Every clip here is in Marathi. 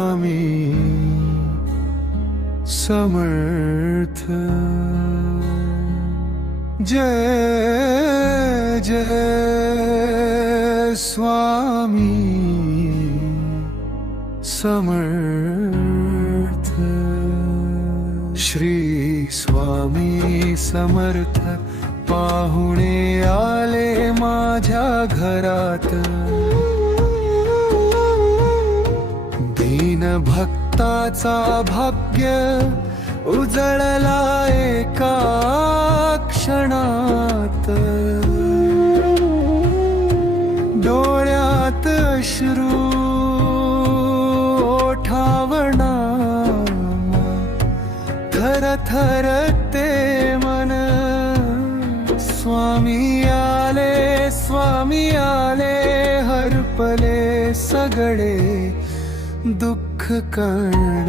स्वामी समर्थ। जय जय स्वामी समर्थ। श्री स्वामी समर्थ पाहुणे आले माझ्या घरात। दीन भक्ताचा भाग्य उजळला एका क्षणात. डोळ्यात श्रू ओठावणा. थर थर ते मन. स्वामी आले स्वामी आले हरपले सगळे दुःख कण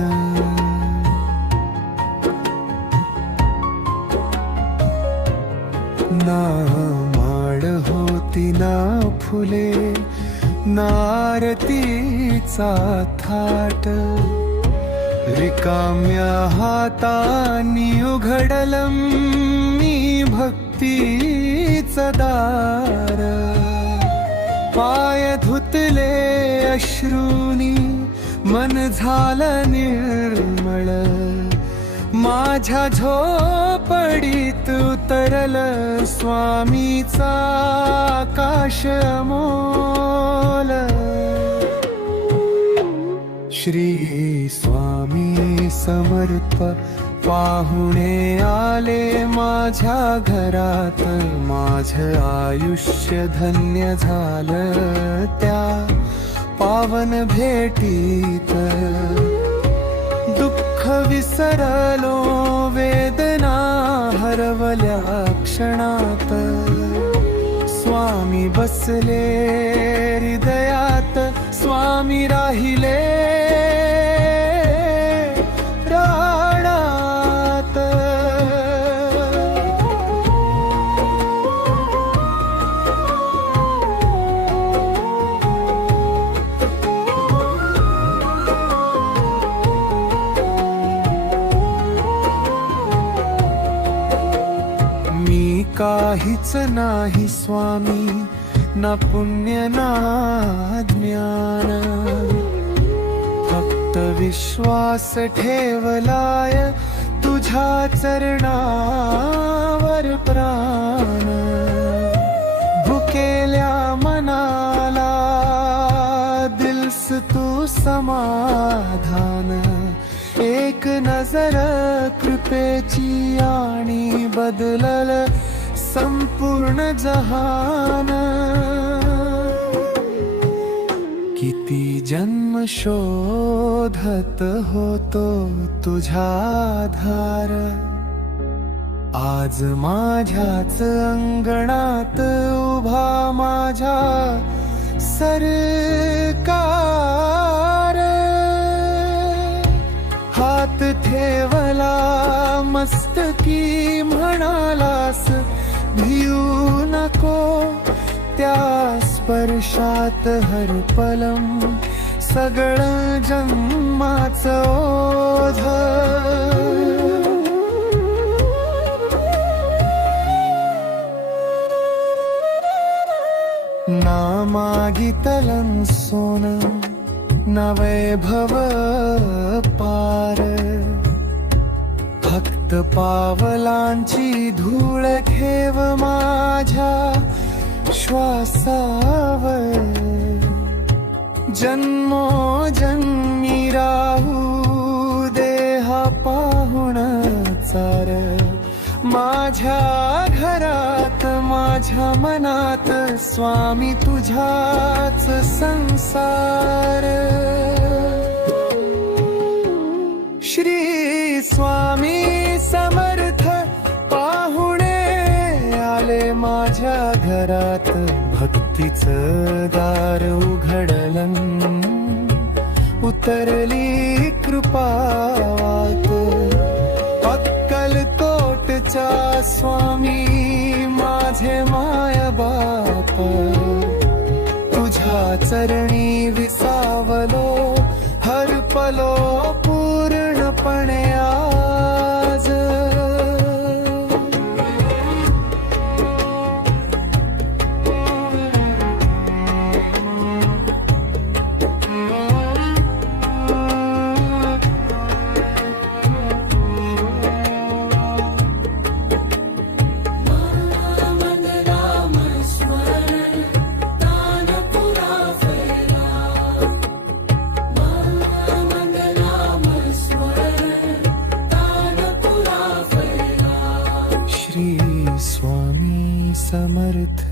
ना माड होती ना फुले नारतीचा थाट रिकाम्या हातानी उघडलं मी भक्तीच दार पाय धुतले अश्रूनी मन झालं निर्मळ. माझ्या झोपडीत उतरल स्वामीचा आकाश मोल. श्री स्वामी समर्थ पाहुणे आले माझ्या घरात. माझ आयुष्य धन्य झालं त्या. पावन भेटीत दुःख विसरलो वेदना हरवल्या क्षणात. स्वामी बसले हृदयात स्वामी राहिले काहीच नाही स्वामी ना पुण्य ना ज्ञान. फक्त विश्वास ठेवलाय तुझ्या चरणावर प्राण. भुकेल्या मनाला दिलस तू समाधान. एक नजर कृपेची आणि बदलल संपूर्ण जहान. किती जन्म शोधत होतो तुझा धार आज माझ्याच अंगणात उभा माझ्या सरकार. हात ठेवला मस्तकी म्हणालास भिऊ नको त्या स्पर्शात हरपलम. सगळं जन्माचं ओझ. ना मागितलं सोन ना वैभव पार. फक्त पावलांची धूळ खेव माझ्या श्वासावर. जन्मो जन्मी राहू देहा पाहुण चार. माझ्या घरात माझ्या मनात स्वामी तुझ्याच संसार. श्री स्वामी माझ्या घरात भक्तीच दार उघडलं उतरली कृपावात. अक्कलकोटच्या स्वामी माझे माय बाप. तुझ्या चरणी विसावलो हरपलो समर्थ।